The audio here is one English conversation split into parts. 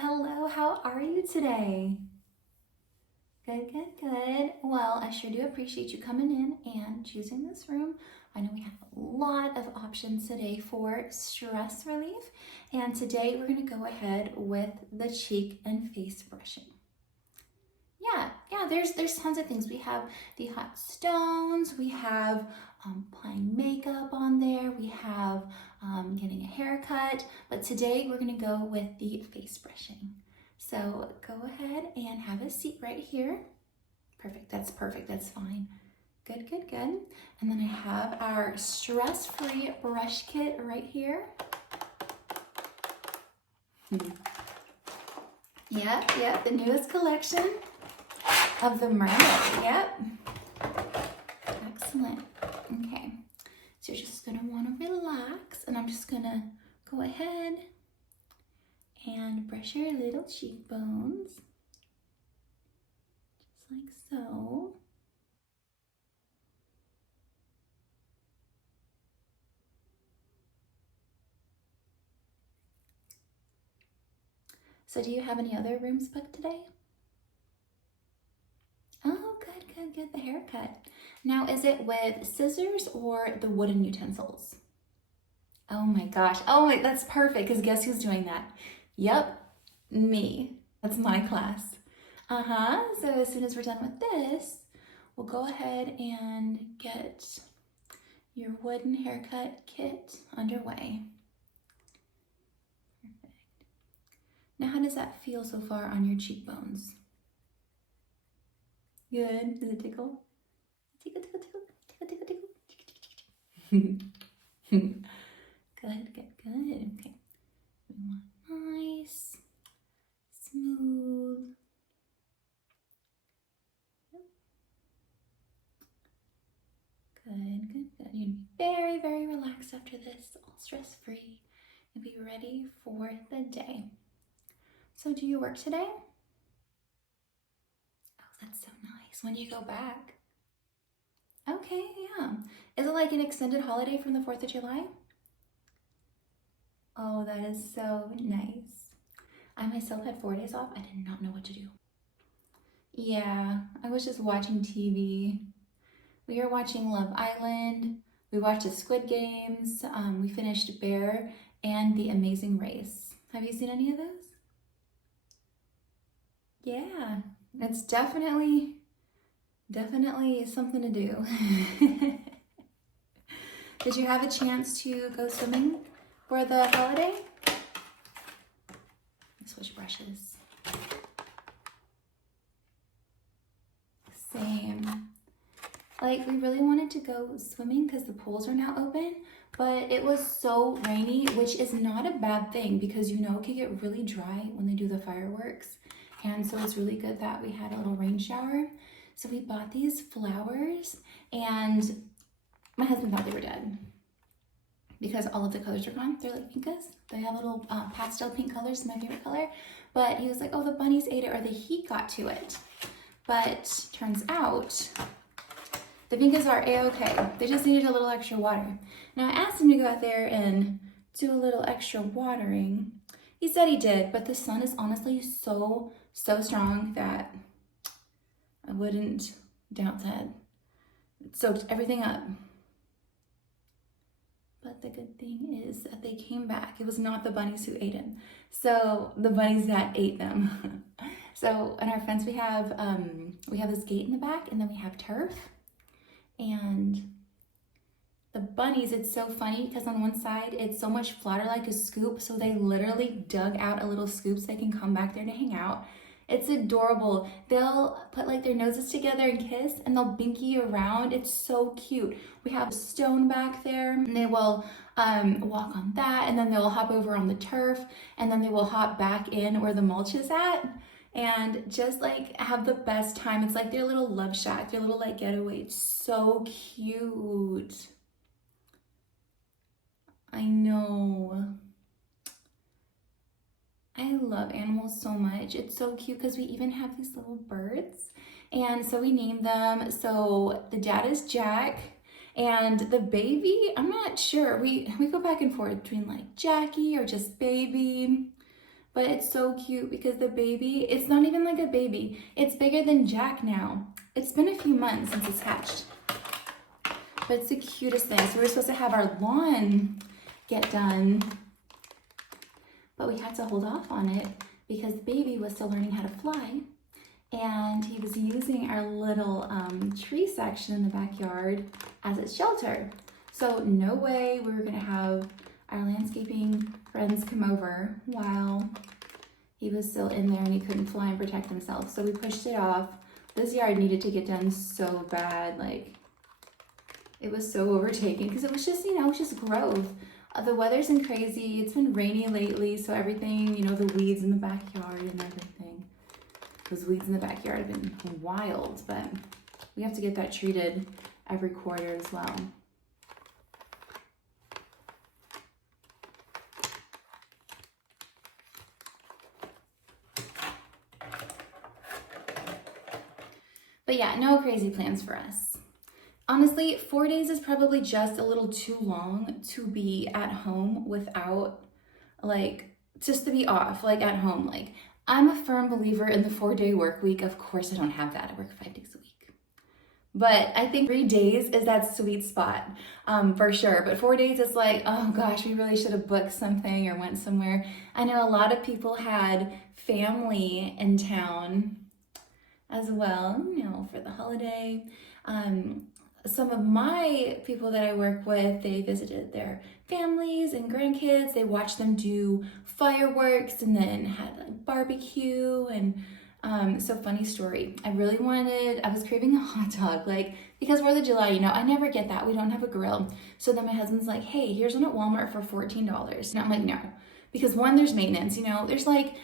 Hello. How are you today? Good. Well, I sure do appreciate you coming in and choosing this room. I know we have a lot of options today for stress relief, and today we're going to go ahead with the cheek and face brushing. Yeah, there's tons of things. We have the hot stones, we have applying makeup on there, we have getting a haircut, but today we're gonna go with the face brushing. So go ahead and have a seat right here. Perfect, that's fine. Good. And then I have our stress-free brush kit right here. Yep, the newest collection of the mermaid. Yep. Excellent. Okay. So you're just going to want to relax, and I'm just going to go ahead and brush your little cheekbones. Just like so. So do you have any other rooms booked today? Oh, good. The haircut. Now, is it with scissors or the wooden utensils? Oh my gosh. Oh, wait, that's perfect, because guess who's doing that? Yep, me. That's my class. So as soon as we're done with this, we'll go ahead and get your wooden haircut kit underway. Perfect. Now, how does that feel so far on your cheekbones? Good. Does it tickle? Tickle. Good. Okay. We want nice, smooth. Good. You'd be very relaxed after this, all stress-free, and be ready for the day. So do you work today? Oh, that's so nice. When do you go back? Okay, yeah. Is it like an extended holiday from the 4th of July? Oh, that is so nice. I myself had 4 days off. I did not know what to do. Yeah, I was just watching TV. We are watching Love Island. We watched the Squid Games. We finished Bear and The Amazing Race. Have you seen any of those? Yeah, it's definitely something to do. Did you have a chance to go swimming for the holiday? Switch brushes. Same. Like, we really wanted to go swimming because the pools are now open, but it was so rainy, which is not a bad thing because it can get really dry when they do the fireworks. And so it's really good that we had a little rain shower. So we bought these flowers, and my husband thought they were dead because all of the colors are gone. They're like pinkas. They have little pastel pink colors, my favorite color. But he was like, oh, the bunnies ate it or the heat got to it. But turns out the pinkas are a-okay. They just needed a little extra water. Now I asked him to go out there and do a little extra watering. He said he did, but the sun is honestly so strong that I wouldn't doubt that. It soaked everything up. But the good thing is that they came back. It was not the bunnies who ate him. So the bunnies that ate them. So in our fence we have this gate in the back, and then we have turf. And the bunnies, it's so funny because on one side it's so much flatter like a scoop, so they literally dug out a little scoop so they can come back there to hang out. It's adorable. They'll put like their noses together and kiss, and they'll binky around. It's so cute. We have a stone back there, and they will walk on that, and then they'll hop over on the turf, and then they will hop back in where the mulch is at, and just like have the best time. It's like their little love shack, their little like getaway. It's so cute. I know. I love animals so much. It's so cute because we even have these little birds. And so we named them. So the dad is Jack, and the baby, I'm not sure. We go back and forth between like Jackie or just baby. But it's so cute because the baby, it's not even like a baby. It's bigger than Jack now. It's been a few months since it's hatched. But it's the cutest thing. So we were supposed to have our lawn get done, but we had to hold off on it because the baby was still learning how to fly. And he was using our little tree section in the backyard as its shelter. So no way we were gonna have our landscaping friends come over while he was still in there and he couldn't fly and protect himself. So we pushed it off. This yard needed to get done so bad. Like, it was so overtaken because it was just, you know, it's just growth. The weather's been crazy. It's been rainy lately, so everything, you know, the weeds in the backyard and everything. Those weeds in the backyard have been wild, but we have to get that treated every quarter as well. But yeah, no crazy plans for us. Honestly, 4 days is probably just a little too long to be at home without, like, just to be off, like at home. Like, I'm a firm believer in the 4-day work week. Of course, I don't have that. I work 5 days a week. But I think 3 days is that sweet spot for sure. But 4 days is like, oh gosh, we really should have booked something or went somewhere. I know a lot of people had family in town as well, you know, for the holiday. Some of my people that I work with, they visited their families and grandkids. They watched them do fireworks and then had like barbecue. And so funny story. I was craving a hot dog, like, because 4th of July, you know, I never get that. We don't have a grill. So then my husband's like, hey, here's one at Walmart for $14. And I'm like, no. Because one, there's maintenance, you know, there's like,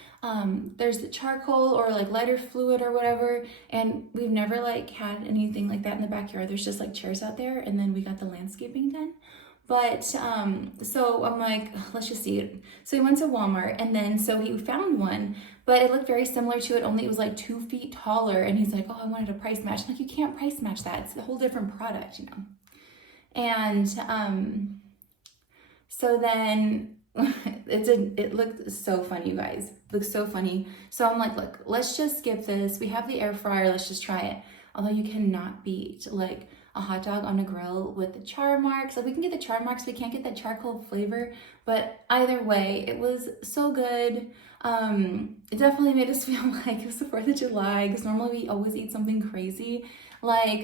there's the charcoal or like lighter fluid or whatever, and we've never like had anything like that in the backyard. There's just like chairs out there, and then we got the landscaping done. But so I'm like, let's just see it. So we went to Walmart, and then so he found one, but it looked very similar to it, only it was like 2 feet taller. And he's like, oh, I wanted a price match. I'm like, you can't price match that. It's a whole different product, you know. And so then it looked so funny, you guys. It looks so funny. So I'm like, look, let's just skip this. We have the air fryer, let's just try it. Although you cannot beat like a hot dog on a grill with the char marks. Like, we can get the char marks, we can't get that charcoal flavor, but either way, it was so good. It definitely made us feel like it was the 4th of July, because normally we always eat something crazy. Like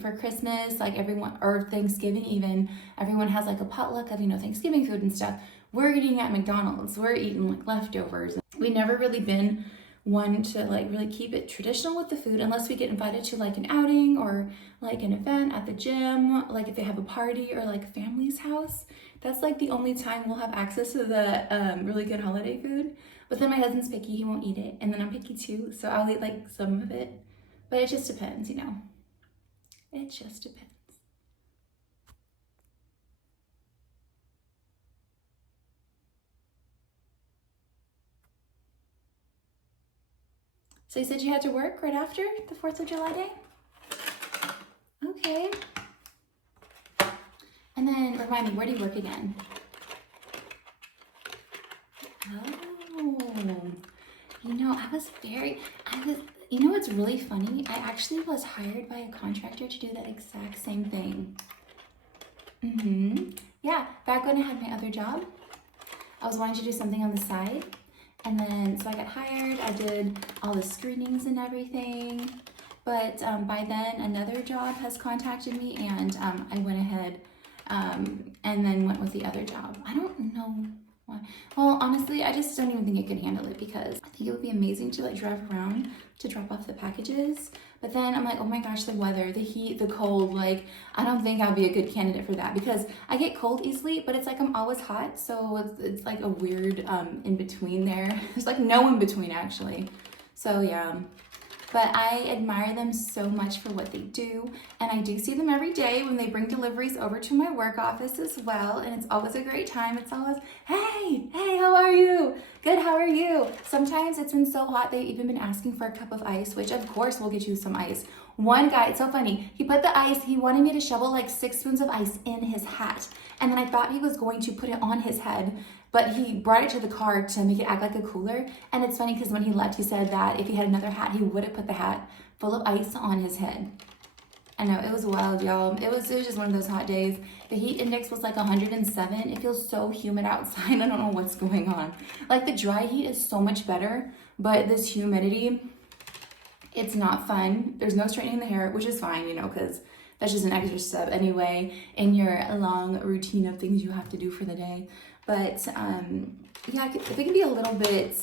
for Christmas, like everyone, or Thanksgiving even, everyone has like a potluck of, you know, Thanksgiving food and stuff. We're eating at McDonald's. We're eating like leftovers. We never really been one to like really keep it traditional with the food unless we get invited to like an outing or like an event at the gym, like if they have a party or like a family's house. That's like the only time we'll have access to the really good holiday food. But then my husband's picky, he won't eat it. And then I'm picky too, so I'll eat like some of it. But it just depends, you know. It just depends. So you said you had to work right after the 4th of July day? Okay. And then remind me, where do you work again? Oh, you know, you know what's really funny? I actually was hired by a contractor to do the exact same thing. Yeah, back when I had my other job, I was wanting to do something on the side. And then, so I got hired, I did all the screenings and everything. But by then, another job has contacted me, and I went ahead and then went with the other job. I don't know why. Well, honestly, I just don't even think I could handle it, because I think it would be amazing to like drive around to drop off the packages. But then I'm like, oh my gosh, the weather, the heat, the cold, like, I don't think I'll be a good candidate for that, because I get cold easily, but it's like I'm always hot. So it's like a weird in between there. There's like no in between actually. So yeah. But I admire them so much for what they do, and I do see them every day when they bring deliveries over to my work office as well, and it's always a great time. It's always, hey, how are you? Good, how are you? Sometimes it's been so hot, they've even been asking for a cup of ice, which of course we'll get you some ice. One guy, it's so funny, he put the ice, he wanted me to shovel like 6 spoons of ice in his hat, and then I thought he was going to put it on his head, but he brought it to the car to make it act like a cooler. And it's funny because when he left, he said that if he had another hat, he would have put the hat full of ice on his head. I know, it was wild, y'all. It was just one of those hot days. The heat index was like 107. It feels so humid outside. I don't know what's going on. Like, the dry heat is so much better, but this humidity, it's not fun. There's no straightening the hair, which is fine, you know, because that's just an extra step anyway in your long routine of things you have to do for the day. But yeah, if it can be a little bit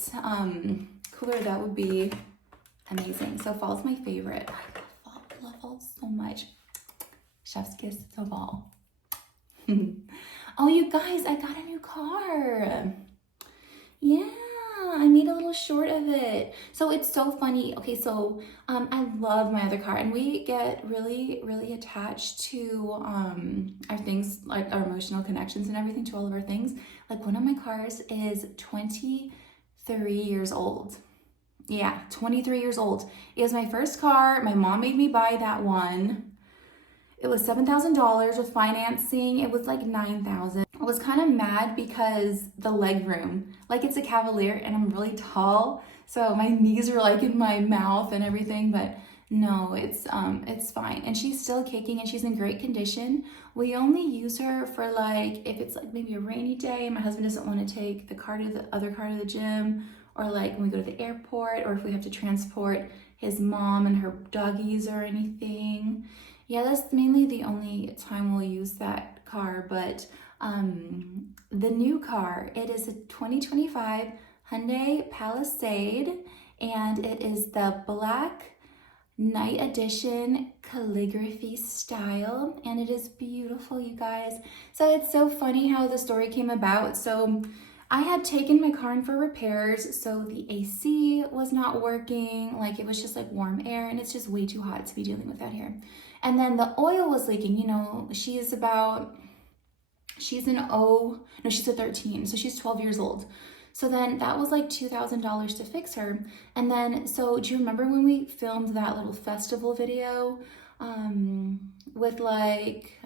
cooler, that would be amazing. So fall's my favorite. I love fall so much. Chef's kiss to fall. Oh, you guys, I got a new car. Yeah, I made a little short of it. So it's so funny. Okay, so I love my other car, and we get really, really attached to our things, like our emotional connections and everything to all of our things. Like, one of my cars is 23 years old. Yeah, 23 years old. It was my first car. My mom made me buy that one. It was $7,000 with financing. It was like $9,000. I was kind of mad because the leg room, like, it's a Cavalier and I'm really tall, so my knees are like in my mouth and everything, but no, it's fine. And she's still kicking and she's in great condition. We only use her for, like, if it's like maybe a rainy day and my husband doesn't want to take the other car to the gym, or like when we go to the airport, or if we have to transport his mom and her doggies or anything. Yeah, that's mainly the only time we'll use that car. But the new car, it is a 2025 Hyundai Palisade, and it is the black night edition calligraphy style, and it is beautiful, you guys. So it's so funny how the story came about. So I had taken my car in for repairs, so the AC was not working, like, it was just like warm air, and it's just way too hot to be dealing with out here. And then the oil was leaking. You know, she's a 13, so she's 12 years old. So then that was like $2,000 to fix her. And then, so do you remember when we filmed that little festival video with like,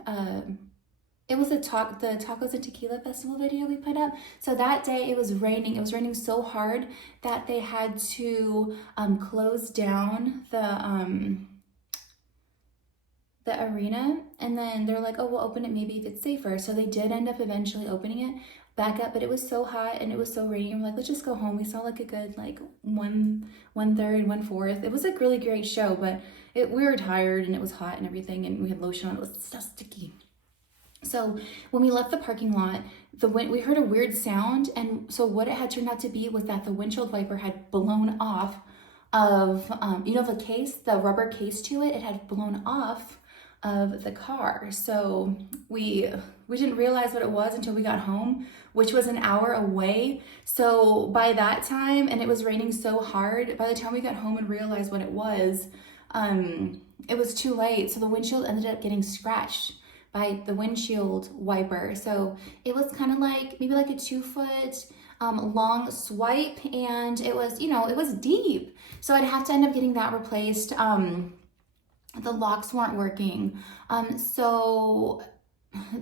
it was the Tacos and Tequila Festival video we put up. So that day it was raining. It was raining so hard that they had to close down the arena, and then they're like, oh, we'll open it maybe if it's safer. So they did end up eventually opening it back up, but it was so hot and it was so rainy. We're like, let's just go home. We saw like a good like 1/3, 1/4. It was a really great show, but we were tired and it was hot and everything, and we had lotion on. It was so sticky. So when we left the parking lot, we heard a weird sound, and so what it had turned out to be was that the windshield wiper had blown off of the case, the rubber case to it. It had blown off of the car. So we didn't realize what it was until we got home, which was an hour away. So by that time, and it was raining so hard, by the time we got home and realized what it was too late. So the windshield ended up getting scratched by the windshield wiper. So it was kind of like maybe like a 2-foot long swipe, and it was, it was deep. So I'd have to end up getting that replaced. The locks weren't working. So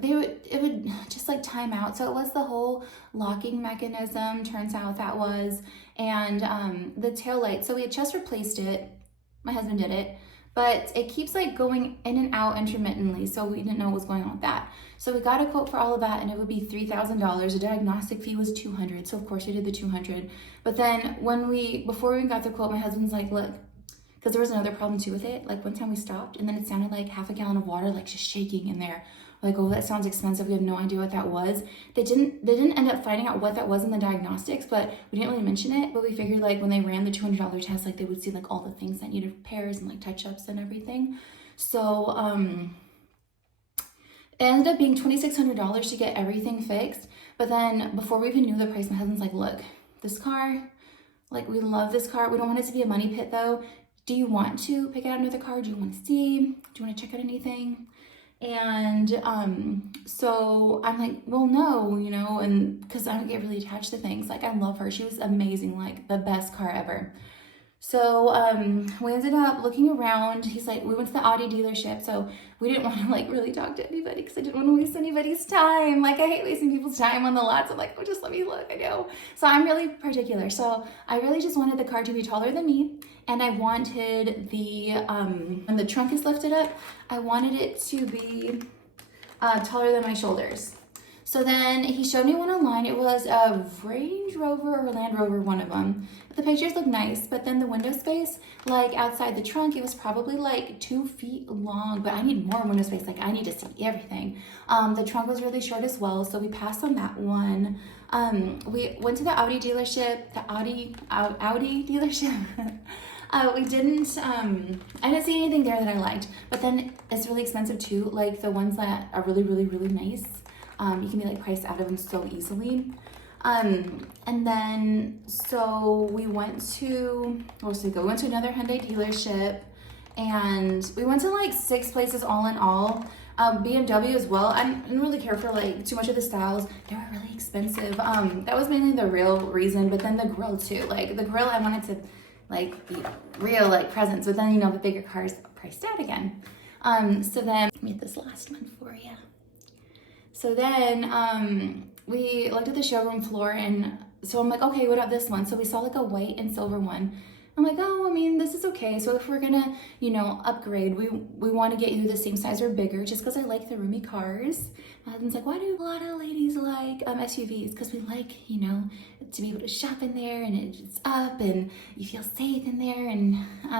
it would just like time out. So it was the whole locking mechanism, turns out that was, and the tail light. So we had just replaced it. My husband did it, but it keeps like going in and out intermittently. So we didn't know what was going on with that. So we got a quote for all of that, and it would be $3,000. The diagnostic fee was $200. So of course we did the $200. But then before we got the quote, my husband's like, look, because there was another problem too with it. Like, one time we stopped and then it sounded like half a gallon of water, like just shaking in there. We're like, oh, that sounds expensive. We have no idea what that was. They didn't end up finding out what that was in the diagnostics, but we didn't really mention it. But we figured like when they ran the $200 test, like they would see like all the things that needed repairs and like touch-ups and everything. So it ended up being $2,600 to get everything fixed. But then before we even knew the price, my husband's like, look, this car, like, we love this car. We don't want it to be a money pit though. Do you want to pick out another car? Do you want to see? Do you want to check out anything? And so I'm like, well, no, and because I don't get really attached to things. Like, I love her. She was amazing, like the best car ever. So we ended up looking around. He's like, we went to the Audi dealership, so we didn't want to like really talk to anybody because I didn't want to waste anybody's time. Like, I hate wasting people's time on the lots. I'm like, oh, just let me look. I know. So I'm really particular. So I really just wanted the car to be taller than me, and I wanted the when the trunk is lifted up, I wanted it to be taller than my shoulders. So then he showed me one online. It was a Range Rover or Land Rover, one of them. The pictures look nice, but then the window space, like outside the trunk, it was probably like 2 feet long, but I need more window space. Like, I need to see everything. The trunk was really short as well, so we passed on that one. We went to the Audi dealership, Audi dealership. We didn't, I didn't see anything there that I liked, but then it's really expensive too. Like the ones that are really, really, really nice. You can be like priced out of them so easily. And then, so we went to, where else did we go? We went to another Hyundai dealership, and we went to like 6 places all in all. BMW as well. I didn't really care for like too much of the styles. They were really expensive. That was mainly the real reason, but then the grill too. Like the grill, I wanted to like be real like presents, but then, you know, the bigger cars priced out again. So then, let me get this last one for you. So then we looked at the showroom floor, and so I'm like, okay, what about this one? So we saw like a white and silver one. I'm like, oh, I mean, this is okay. So if we're gonna, you know, upgrade, we want to get you the same size or bigger, just because I like the roomy cars. My husband's like, why do a lot of ladies like SUVs? Because we like, you know, to be able to shop in there, and it's up, and you feel safe in there, and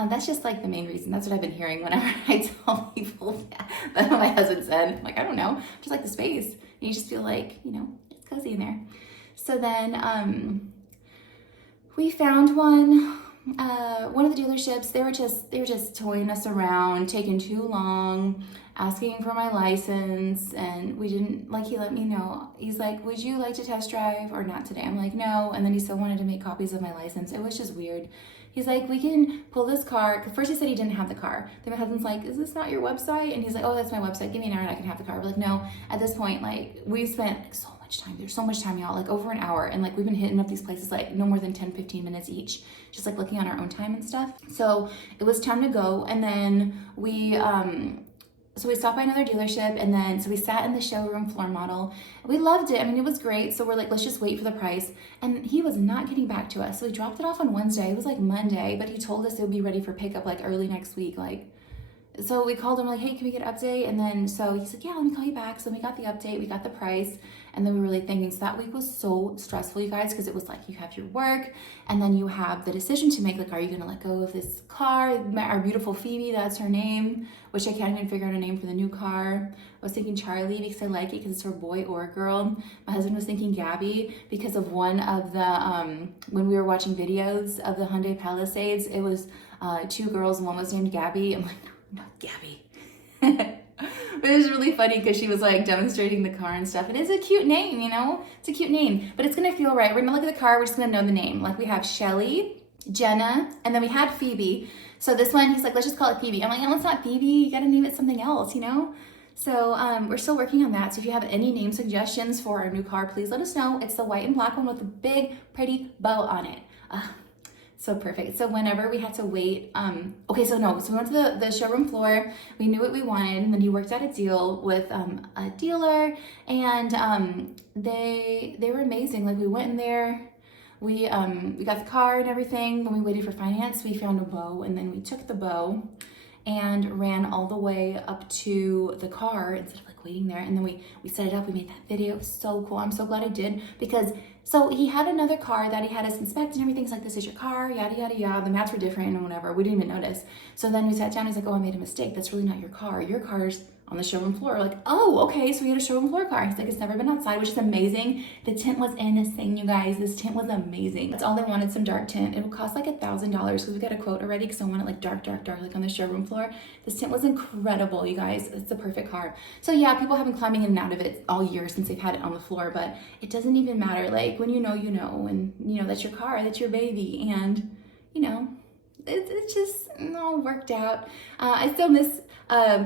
that's just like the main reason. That's what I've been hearing whenever I tell people that. That's what my husband said. I'm like, I don't know, just like the space. You just feel like, you know, it's cozy in there. So then we found one of the dealerships. They were just toying us around, taking too long, asking for my license, and we didn't, like, he let me know. He's like, would you like to test drive or not today? I'm like, no. And then he still wanted to make copies of my license. It was just weird. He's like, we can pull this car. First he said he didn't have the car. Then my husband's like, is this not your website? And he's like, oh, that's my website. Give me an hour and I can have the car. We're like, no. At this point, like, we spent like, so much time. There's so much time, y'all, like over an hour. And like, we've been hitting up these places like no more than 10-15 minutes each, just like looking on our own time and stuff. So it was time to go. And then so we stopped by another dealership, and then so we sat in the showroom floor model. We loved it. I mean, it was great. So we're like, let's just wait for the price. And he was not getting back to us. So we dropped it off on Wednesday. It was like Monday, but he told us it would be ready for pickup like early next week. Like, so we called him like, hey, can we get an update? And then so he's like, yeah, let me call you back. So we got the update, we got the price, and then we were really thinking. So that week was so stressful, you guys, because it was like you have your work, and then you have the decision to make, like, are you gonna let go of this car? Our beautiful Phoebe, that's her name, which I can't even figure out a name for the new car. I was thinking Charlie because I like it because it's for a boy or a girl. My husband was thinking Gabby because of one of the, when we were watching videos of the Hyundai Palisades, it was 2 girls and one was named Gabby. I'm like, not Gabby. But it was really funny because she was like demonstrating the car and stuff. It is a cute name, you know? It's a cute name, but it's gonna feel right. We're gonna look at the car, we're just gonna know the name. Like we have Shelly, Jenna, and then we had Phoebe. So this one, he's like, let's just call it Phoebe. I'm like, no, it's not Phoebe. You gotta name it something else, you know? So we're still working on that. So if you have any name suggestions for our new car, please let us know. It's the white and black one with a big, pretty bow on it. So perfect. So whenever we had to wait, so we went to the showroom floor, we knew what we wanted, and then he worked out a deal with a dealer, and they were amazing. Like we went in there, we got the car and everything. When we waited for finance, we found a bow, and then we took the bow and ran all the way up to the car instead of like waiting there. And then we set it up, we made that video. It was so cool. I'm so glad I did, because so he had another car that he had us inspect and everything. He's like, this is your car, yada, yada, yada. The mats were different and whatever. We didn't even notice. So then we sat down, he's like, oh, I made a mistake. That's really not your car. Your car's on the showroom floor. Like, oh, okay. So we had a showroom floor car. He's like, it's never been outside, which is amazing. The tint was insane, you guys. This tint was amazing. That's all they wanted, some dark tint. It would cost like $1,000 because we got a quote already because I want it like dark, dark, dark, like on the showroom floor. This tint was incredible, you guys. It's the perfect car. So yeah, people have been climbing in and out of it all year since they've had it on the floor, but it doesn't even matter. Like when you know, and you know, that's your car, that's your baby. And you know, it's just all worked out. I still miss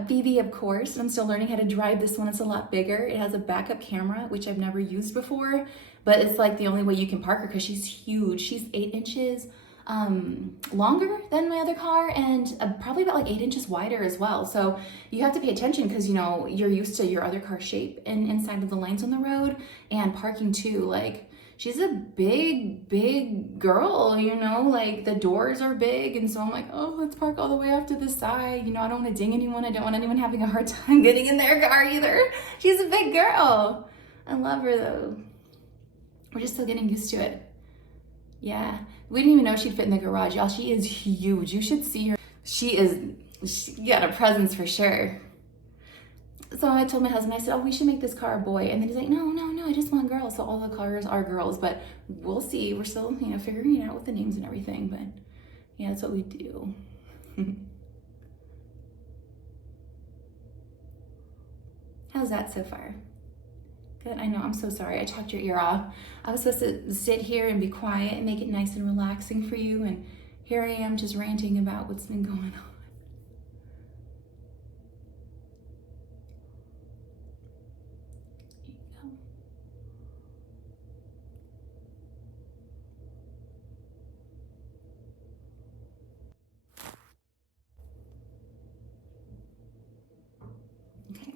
Phoebe, of course. I'm still learning how to drive this one. It's a lot bigger. It has a backup camera, which I've never used before, but it's like the only way you can park her because she's huge. She's 8 inches. longer than my other car and probably about like 8 inches wider as well. So you have to pay attention because you know you're used to your other car's shape and inside of the lanes on the road and parking too. Like she's a big girl, you know, like the doors are big, and so I'm like, oh, let's park all the way off to the side. You know, I don't want to ding anyone. I don't want anyone having a hard time getting in their car either. She's a big girl. I love her though. We're just still getting used to it. Yeah, we didn't even know she'd fit in the garage. Y'all, she is huge. You should see her. She got a presence for sure. So I told my husband, I said, oh, we should make this car a boy. And then he's like, no, I just want girls. So all the cars are girls, but we'll see. We're still, you know, figuring it out with the names and everything, but yeah, that's what we do. How's that so far? Good. I know, I'm so sorry. I talked your ear off. I was supposed to sit here and be quiet and make it nice and relaxing for you, and here I am just ranting about what's been going on. Here you go. Okay.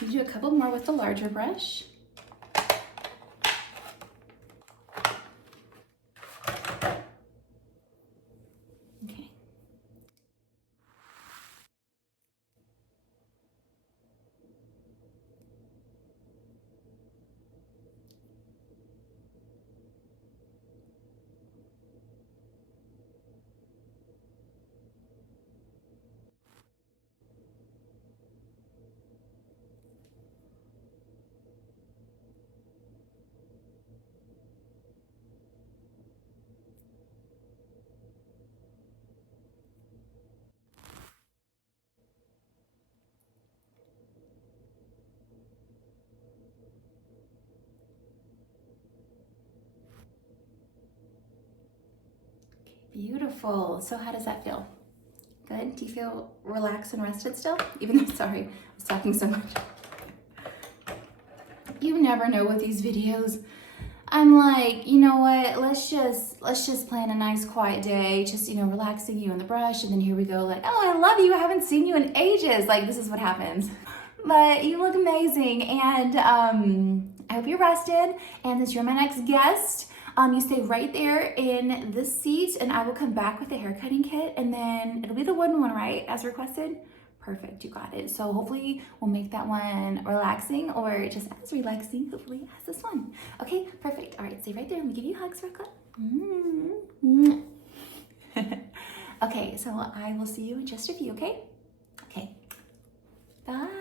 You do a couple more with the larger brush. Okay. Beautiful. So how does that feel? Good? Do you feel relaxed and rested still? Even though, sorry, I was talking so much. You never know with these videos. I'm like, you know what, let's just plan a nice quiet day, just, you know, relaxing you in the brush, and then here we go, like, oh, I love you, I haven't seen you in ages. Like, this is what happens. But you look amazing, and I hope you're rested, and since you're my next guest, you stay right there in this seat, and I will come back with the hair cutting kit, and then it'll be the wooden one, right, as requested? Perfect, you got it. So hopefully we'll make that one relaxing, or just as relaxing, hopefully, as this one. Okay, perfect. All right, stay right there. Let me give you hugs real quick. Okay, so I will see you in just a few, okay? Okay, bye.